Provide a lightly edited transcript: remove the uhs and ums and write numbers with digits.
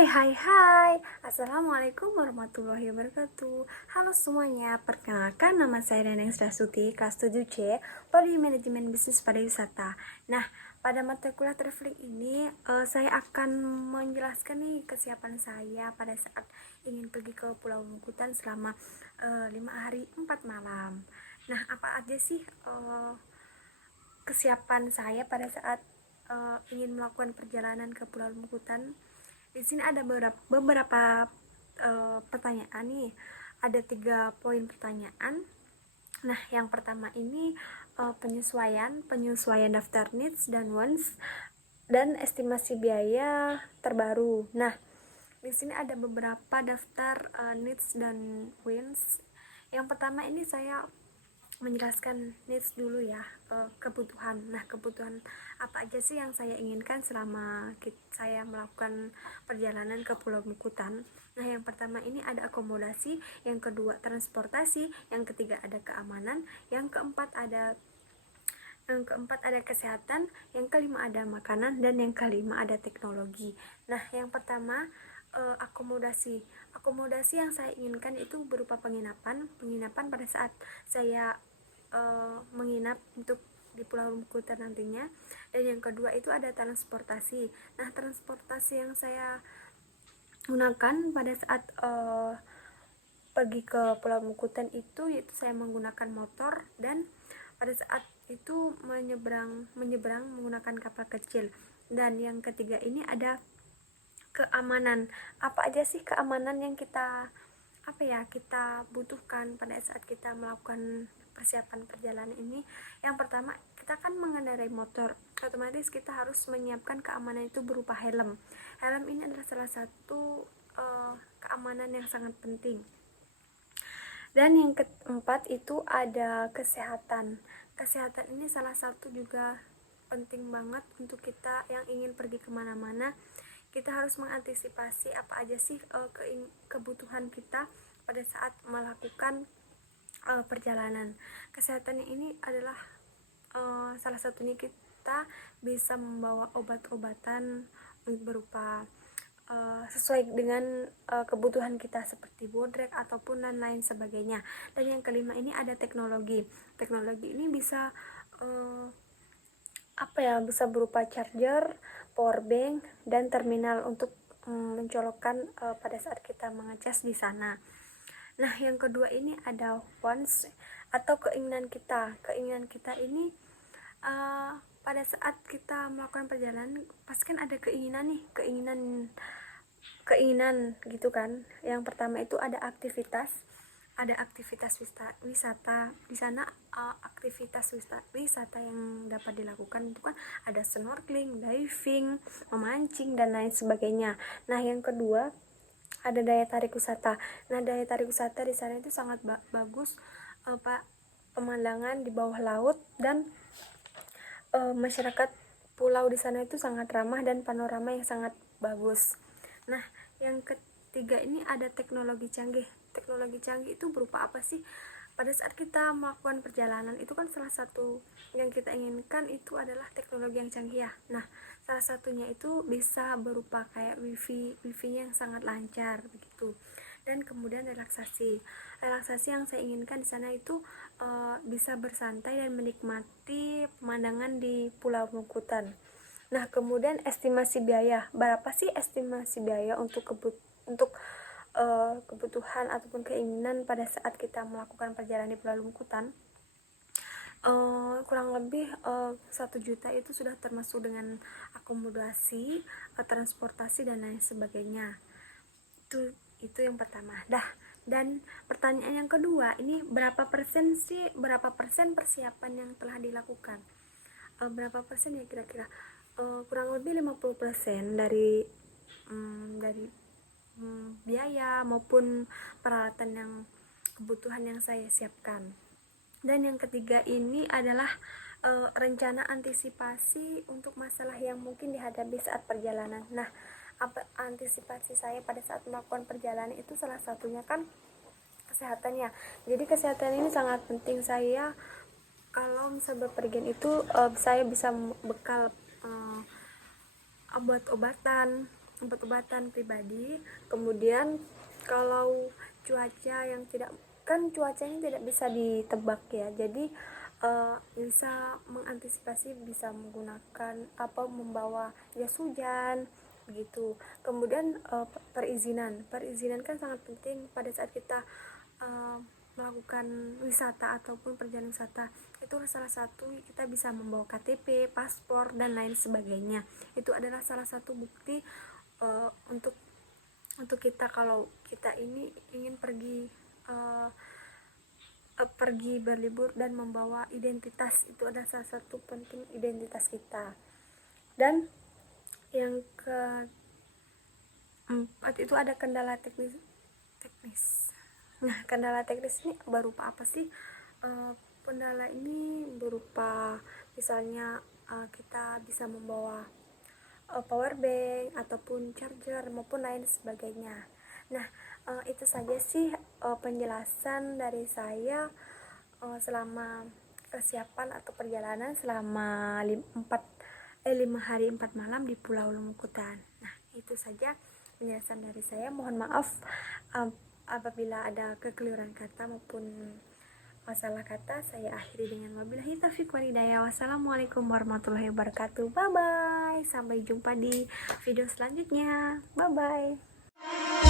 Hai, Assalamualaikum warahmatullahi wabarakatuh. Halo semuanya, perkenalkan nama saya Neneng Srasuti, kelas 7C, Prodi Manajemen Bisnis Pariwisata. Nah, pada mata kuliah traveling ini, saya akan menjelaskan nih kesiapan saya pada saat ingin pergi ke Pulau Mukutan selama 5 hari 4 malam. Nah, apa aja sih kesiapan saya pada saat ingin melakukan perjalanan ke Pulau Mukutan? Di sini ada beberapa pertanyaan nih. Ada 3 poin pertanyaan. Nah, yang pertama ini penyesuaian daftar needs dan wants dan estimasi biaya terbaru. Nah, di sini ada beberapa daftar needs dan wants. Yang pertama ini saya menjelaskan needs dulu ya, kebutuhan. Nah, kebutuhan apa aja sih yang saya inginkan selama saya melakukan perjalanan ke Pulau Mukutan? Nah, yang pertama ini ada akomodasi, yang kedua transportasi, yang ketiga ada keamanan, yang keempat ada kesehatan, yang kelima ada makanan, dan yang kelima ada teknologi. Nah, yang pertama akomodasi. Akomodasi yang saya inginkan itu berupa penginapan pada saat saya menginap untuk di Pulau Mukutan nantinya. Dan yang kedua itu ada transportasi. Nah, transportasi yang saya gunakan pada saat pergi ke Pulau Mukutan itu yaitu saya menggunakan motor, dan pada saat itu menyeberang menggunakan kapal kecil. Dan yang ketiga ini ada keamanan. Apa aja sih keamanan yang kita butuhkan pada saat kita melakukan persiapan perjalanan ini? Yang pertama, kita kan mengendarai motor, otomatis kita harus menyiapkan keamanan itu berupa helm. Helm ini adalah salah satu keamanan yang sangat penting. Dan yang keempat itu ada kesehatan. Kesehatan ini salah satu juga penting banget untuk kita yang ingin pergi kemana-mana. Kita harus mengantisipasi apa aja sih kebutuhan kita pada saat melakukan perjalanan. Kesehatan ini adalah salah satunya kita bisa membawa obat-obatan berupa sesuai dengan kebutuhan kita seperti bodrek ataupun dan lain sebagainya. Dan yang kelima ini ada teknologi. Teknologi ini bisa bisa berupa charger, power bank, dan terminal untuk mencolokkan pada saat kita mengecas di sana. Nah, yang kedua ini ada wants atau keinginan kita. Keinginan kita ini pada saat kita melakukan perjalanan pasti kan ada keinginan gitu kan. Yang pertama itu ada aktivitas wisata. Di sana aktivitas wisata yang dapat dilakukan itu kan ada snorkeling, diving, memancing, dan lain sebagainya. Nah, yang kedua ada daya tarik wisata. Nah, daya tarik wisata di sana itu sangat bagus, Pak. Pemandangan di bawah laut dan masyarakat pulau di sana itu sangat ramah dan panorama yang sangat bagus. Nah, yang ketiga ini ada teknologi canggih. Teknologi canggih itu berupa apa sih? Pada saat kita melakukan perjalanan itu kan salah satu yang kita inginkan itu adalah teknologi yang canggih ya. Nah, salah satunya itu bisa berupa kayak wifi-nya yang sangat lancar begitu. Dan kemudian relaksasi yang saya inginkan di sana itu bisa bersantai dan menikmati pemandangan di Pulau Mukutan. Nah, kemudian estimasi biaya. Berapa sih estimasi biaya untuk kebutuhan ataupun keinginan pada saat kita melakukan perjalanan di Pulau Mukutan? Kurang lebih 1 juta itu sudah termasuk dengan akomodasi, transportasi, dan lain sebagainya. Itu yang pertama. Dan pertanyaan yang kedua ini berapa persen persiapan yang telah dilakukan? Berapa persen ya kira-kira? Kurang lebih 50% dari biaya maupun peralatan yang kebutuhan yang saya siapkan. Dan yang ketiga ini adalah rencana antisipasi untuk masalah yang mungkin dihadapi saat perjalanan. Nah, apa antisipasi saya pada saat melakukan perjalanan itu salah satunya kan kesehatan ya. Jadi kesehatan ini sangat penting. Saya kalau misal bepergian itu saya bisa bekal obat-obatan, obat-obatan pribadi. Kemudian kalau cuaca yang tidak, kan cuacanya tidak bisa ditebak ya, jadi bisa mengantisipasi, bisa menggunakan membawa jas hujan begitu. Kemudian perizinan kan sangat penting pada saat kita melakukan wisata ataupun perjalanan wisata. Itu salah satu, kita bisa membawa KTP, paspor, dan lain sebagainya. Itu adalah salah satu bukti untuk kita kalau kita ini ingin pergi berlibur dan membawa identitas. Itu adalah salah satu penting, identitas kita. Dan yang keempat itu ada kendala teknis. Nah, kendala teknis ini berupa apa sih? Kendala ini berupa misalnya kita bisa membawa power bank ataupun charger maupun lain sebagainya. Nah, itu saja sih penjelasan dari saya selama persiapan atau perjalanan selama 5 hari 4 malam di Pulau Lumukutan. Nah, itu saja penjelasan dari saya. Mohon maaf apabila ada kekeliruan kata maupun salah kata. Saya akhiri dengan wabillahi taufiq wal hidayah. Wassalamualaikum warahmatullahi wabarakatuh. Bye bye. Sampai jumpa di video selanjutnya. Bye bye.